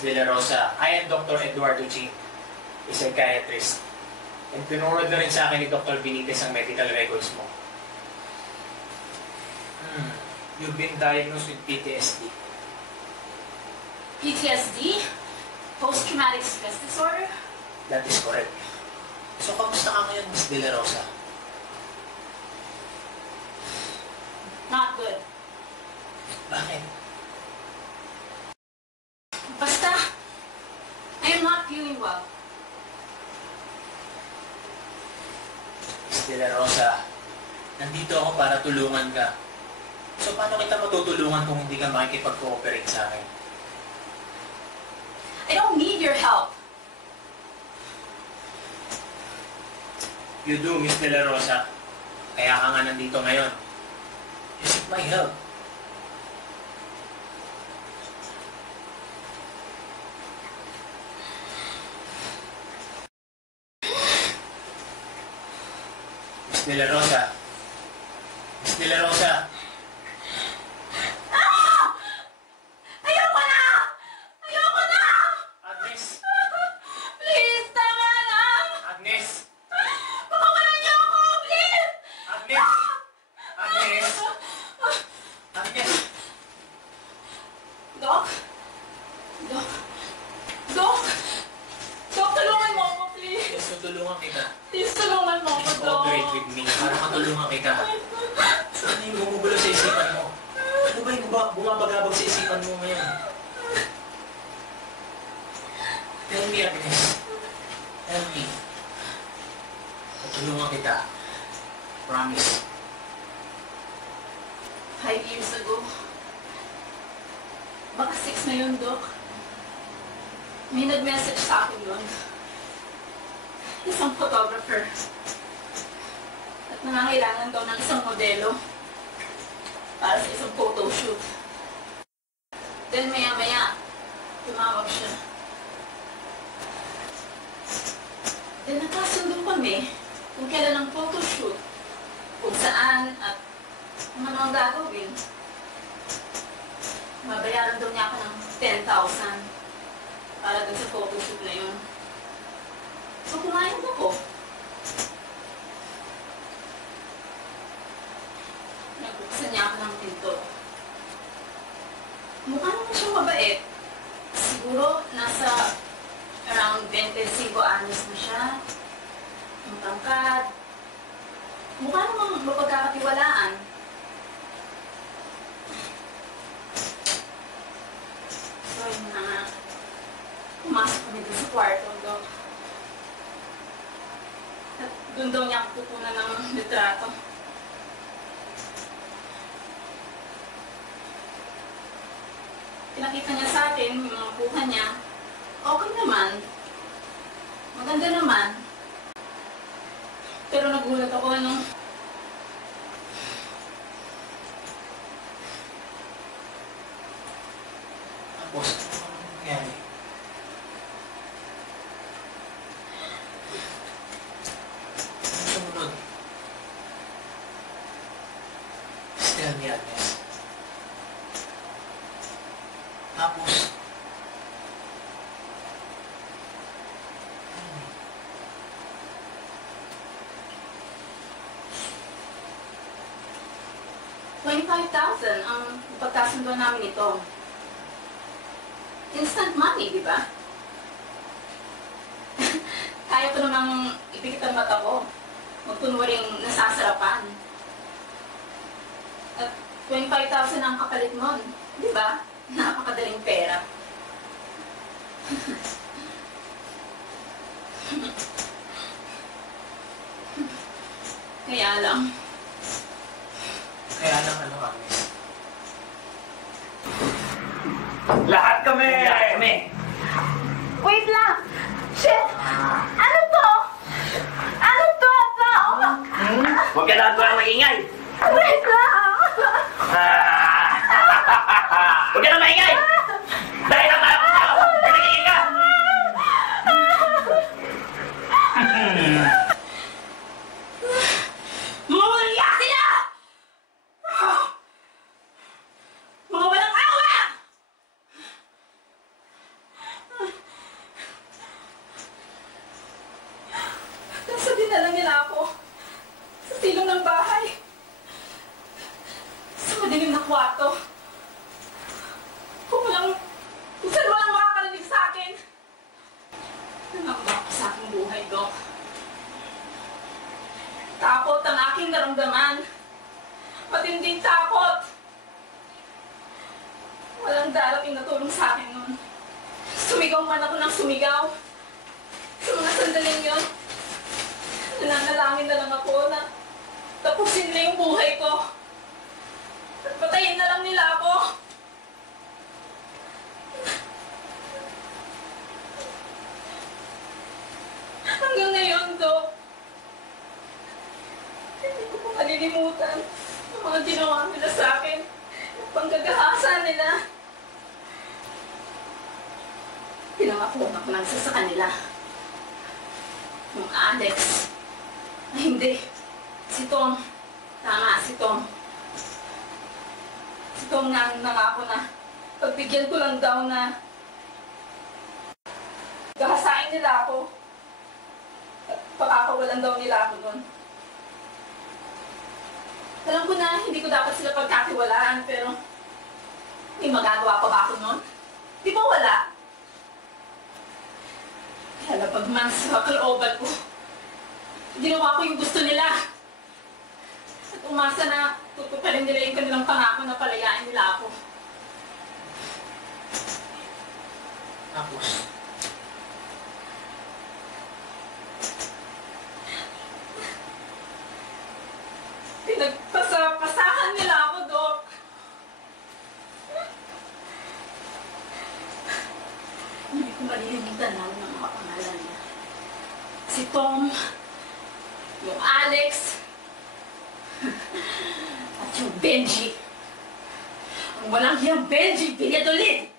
Miss De La Rosa, I am Dr. Eduardo Ching, a psychiatrist. And pinunod na rin sa akin ni Dr. Benitez ang medical records mo. You've been diagnosed with PTSD. PTSD? Post-traumatic stress disorder? That is correct. So, kamusta ka ngayon, Miss De La Rosa? Not good. Bakit? Basta, I am not feeling well. Miss De La Rosa, nandito ako para tulungan ka. So, paano kita matutulungan kung hindi ka makikipag-cooperate sa akin? I don't need your help. You do, Miss De La Rosa. Kaya ka nga nandito ngayon. You seek my help. Miss De La Rosa. Miss De La Rosa. Ayoko na! Ayoko na! Agnes! Please, tama na! Agnes! Pakawalan niyo ako, please! Agnes! Agnes! Agnes! Doc? Doc? Doc? Doc, tulungan mo ako, please! Yes, tutulungan kita. Please, tulungan mo ako, Please Doc! cooperate with me para matulungan kita. Ano yung bumubulo sa isipan mo? Ano ba yung bumabagabag sa isipan mo ngayon? Tell me, Agnes. Tell me. Tutulungan kita. Promise. 5 years ago. Baka 6 na yun, Doc. May nag-message sa akin yun. Isang photographer. At nangangailangan daw ng isang modelo para sa isang photoshoot. Then maya-maya, tumawag siya. Then nagkasundo kami kung kailan ang photoshoot, kung saan at kung ano ang gagawin. Mabayaran daw niya ako ng 10,000 para dun sa photoshoot na yun. So kumayag ako. Nagbuksan niya ako ng pinto. Mukha naman siyang mabait. Siguro nasa around 25 anyos na siya. Ang tangkad. Mukha namang mapagkakatiwalaan. So yun na nga. Pumasok kami dun sa kwarto, Doc. At dun daw niya ako kukunan ng litrato. Pinakita niya sa akin yung mga kuha niya. Okay naman. Maganda naman. Pero nagulat ako nung Tapos, ano nangyari? Ano sumunod? Tell me, Agnes. Tapos, $25,000 ang pagkasundo namin ito. Instant money, di ba? Kaya ko namang ipikit ang mata ko. Magkunwaring nasasarapan. At $25,000 ang kapalit nun. Di ba? Napakadaling pera. Kaya lang. kaya lang ano, Agnes? Lahat kami! Lahat kami! Wait lang! Shit! Ano to? Ano to? Huwag ka lang kurang maingay! Wait lang! Huwag ka lang maingay! Dahil ang tao ko sa'yo! Pinagiging ka! Mga walang iya sila! Mga walang awa! dinala nila ako sa silong ng bahay. Sa madilim na kwarto. Kung saan walang makakarinig sa akin. Nangamba ako sa aking buhay, Dok. Takot ang aking naramdaman. Matinding takot. Walang darating na tulong sa akin nun. Sumigaw man ako ng sumigaw. Sa mga sandaling yun, nananalangin na lang ako na tapusin na yung buhay ko. At patayin na lang nila ako. Hanggang ngayon, Dok, hindi ko po malilimutan ang mga ginawa nila sa akin, ang panggagahasa nila. Pinangako ako lang sa kanila. Yung Alex. Ay, hindi. Si Tom. Tama, si Tom. Si Tom nga ang nangako na pagbigyan ko lang daw na gahasain nila ako. At pakakawalan daw nila ako nun. Alam ko na hindi ko dapat sila pagkatiwalaan, pero may magagawa pa ba ako nun? Di ba wala? Kaya pag man sa kalooban ko, ginawa ko yung gusto nila. At umasa na tutuparin nila yung kanilang pangako na palayain nila ako. Tapos, pinagpasahan nila ako, Dok. Hindi ko malilimutan lang ng mga pangalan niya. Si Tom, yung Alex, at yung Benji. Ang walang hiyang Benji Villadolid.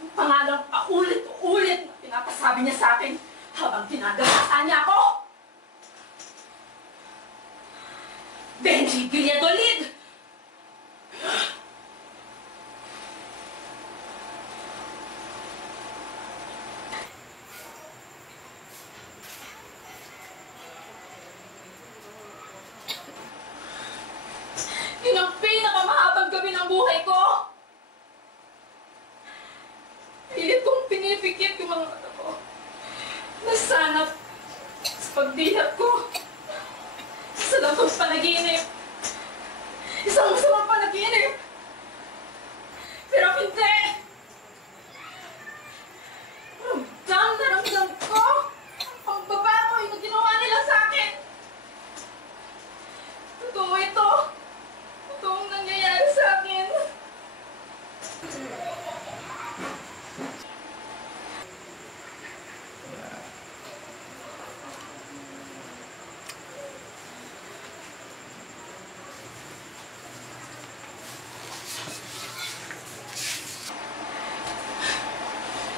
Yung pangalang paulit-ulit na pinapasabi niya sa akin habang tinagahasa niya ako. Benji Villadolid! Yun ang pinakamahabang gabi ng buhay ko! Pilit kong pinipikit yung mga mata ko. Nasanap sa pagdihat ko. Sa lantong panaginip. Isang masamang panaginip. Pero hindi! Ramdam na ramdam ko ang babakoy na ginawa nila sa akin. Totoo ito. Totoong nangyayari sa akin.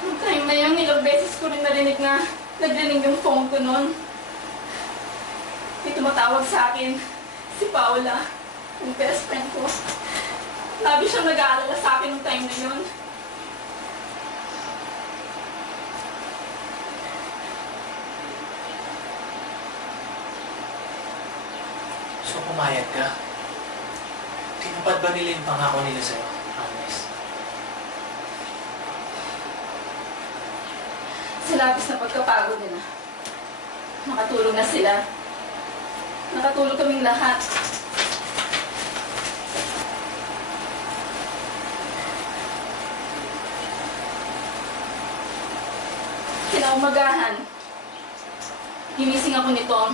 Noong time na yun, ilang beses ko rin narinig na nagrinig yung phone ko noon. May tumatawag sa akin, si Paula, yung best friend ko. Labi siyang nag-aalala sa akin noong time na yun. so pumayag ka. Tinupad ba nila yung pangako nila sa'yo, Agnes? Sa labis na pagkapagod nila, nakatulog na sila. Nakatulog kaming lahat. Kinaumagahan, gimising ako ni Tom.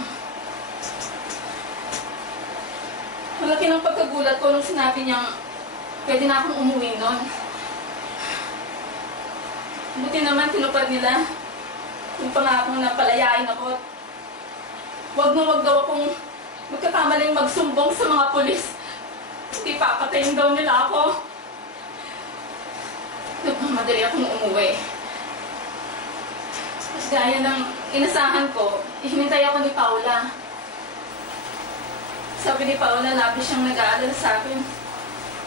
Malaki ng pagkagulat ko nung sinabi niyang pwede na akong umuwi nun. Buti naman tinupad nila yung pangakong na palayain ako. Wag na wag daw akong magkakamaling magsumbong sa mga pulis. Hindi papatayin daw nila ako. Nagmamadali akong umuwi. Gaya ng inasahan ko, hinintay ako ni Paula. Sabi ni Paula, labis siyang nag-aalala sa akin.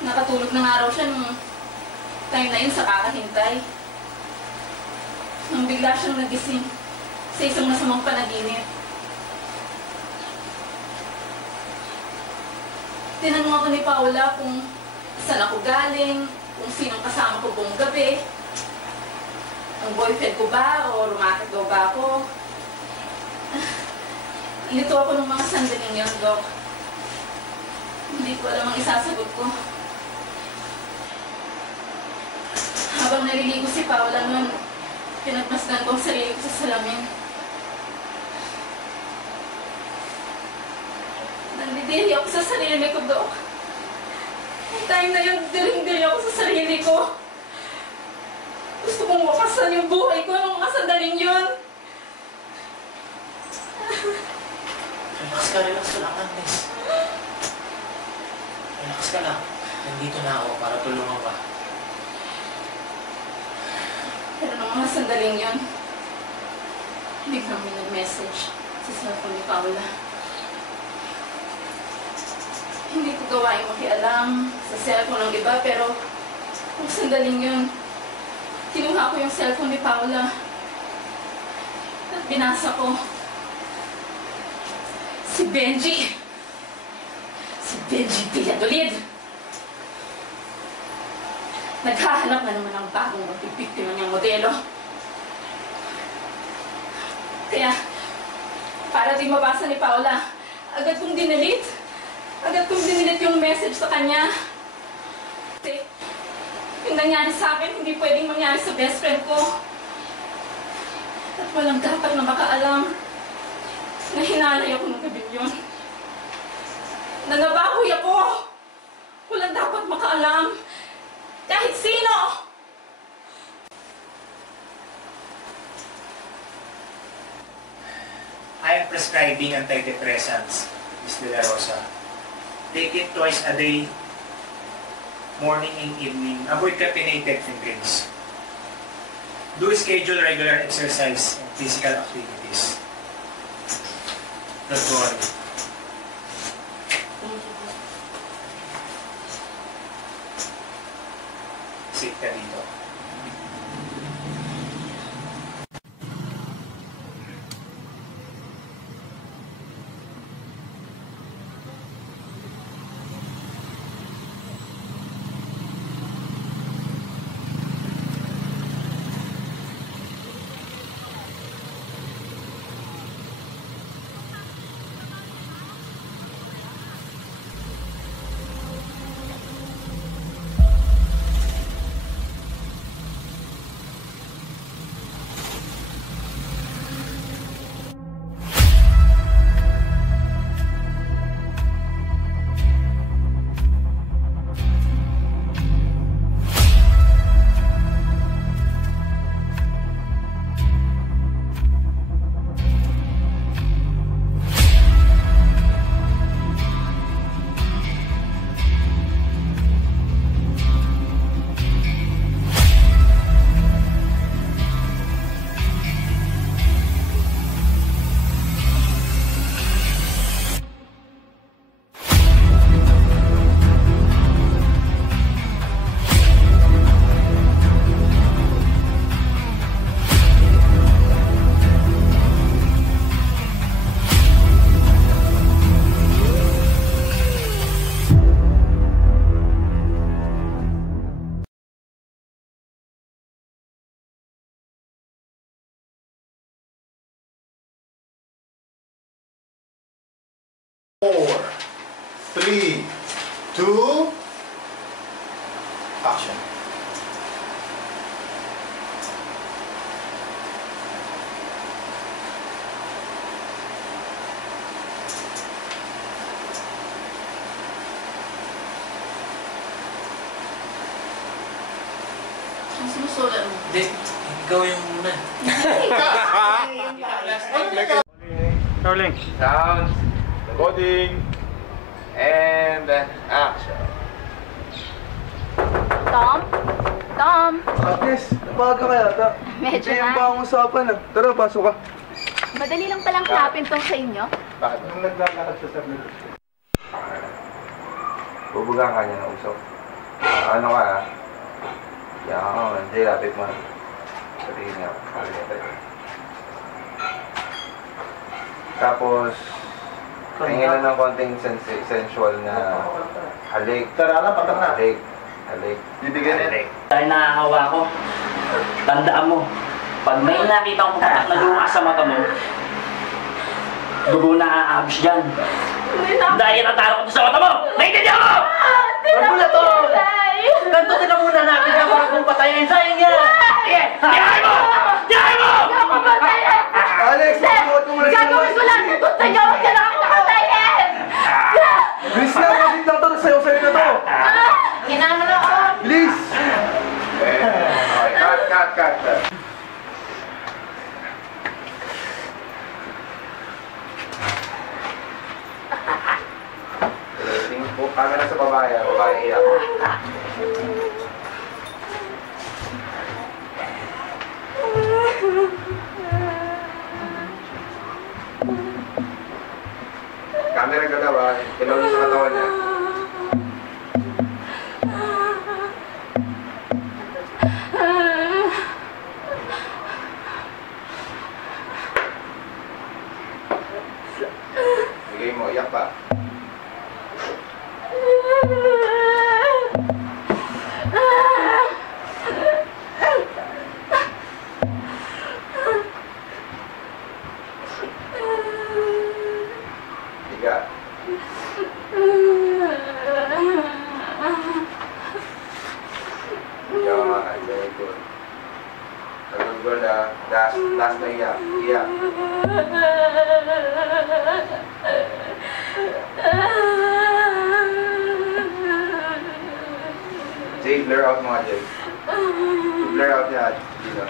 Nakatulog na nga raw siya nung time na yun sa kakahintay. Nung bigla siyang nagising, sa isang masamang panaginip. Tinanong ako ni Paula kung saan ako galing, kung sinong kasama ko buong gabi, ang boyfriend ko ba o romantic daw ba ako. Nalito ako ng mga sandaling yun, Doc. Hindi ko alam ang isasagot ko. Habang naliligo si Paula nun, pinagmasdan ko ang sarili ko sa salamin. Nandidiri ako sa sarili ko, Doc. Ang time na yun, diring-diri ako sa sarili ko. Gusto kong wakasan yung buhay ko ng mga sandaling yun. Relax ka lang, Agnes. Relax ka lang. Nandito na ako para tulungan ka. Pero nung mga sandaling yun, biglang may nag-message sa cellphone ni Paula. Hindi ko gawain makialam sa cellphone ng iba, pero kung sandaling yun, kinuha ko yung cellphone ni Paula at binasa ko. Si Benji Villadolid. Naghahanap na naman ng bagong mapipiktima niyang modelo. Kaya, para di mabasa ni Paula, agad kong dinilit yung message sa kanya. Kasi, yung nangyari sa akin, hindi pwedeng mangyari sa best friend ko. At walang dapat na makaalam na hinalay ako ng gabi yun. Nangabahoy ako! Walang dapat makaalam. Kahit sino! I am prescribing antidepressants, Ms. De La Rosa. Take it twice a day, morning and evening. Avoid caffeinated drinks. Do schedule regular exercise and physical activities. Don't worry. Sit ka dito. Four, three, two, action. Ang sinusulat mo. Hindi, ikaw yung muna. Rolling. Sound, recording, and action. Tom? Tom? Agnes, nabaga ka yata. Medyo Hindi yung na. pangusapan ah. Tara, pasok ka. Madali lang palang hanapin tong sa inyo. Bakit? Nung naglalakad sa sabi. Bubugang ka niya ng usok. Ano ka ha? Yan, hindi, lapit mo. Sabihin niya. Sabihin niya tayo. Tapos, tingin na ng konting sensual na halik. Tara, patak na. Halik. Bibigyan na. Dahil nakahawa ko, tandaan mo, pag may nakita kong patak na luha sa mata mo, dugo na aabis dyan. Dahil natalo ko sa mata mo! Naintindihan mo! Wag na to! Gantutin na muna natin ang para kung patayin. Sayang yan! Sige! Tiyahin mo! Tiyahin mo! Alex, magsuot mo muna siya. Gagawin ko lang ito sa'yo! Huwag ka na kita katayin! Bilis na, masin lang to. Sayo-sayo na to. Kinano na ako! Bilis! Okay, cut. Tingin po, camera sa babae. Babae iyak. Camera galaw ah. Ilaw niyo sa katawan niya. Bigay mo, iyak pa. Higa. Higa ka mga very good. Sagot ko na, last na iyak. Iyak. Jay, blur out mga Jay. Blur out niya dito.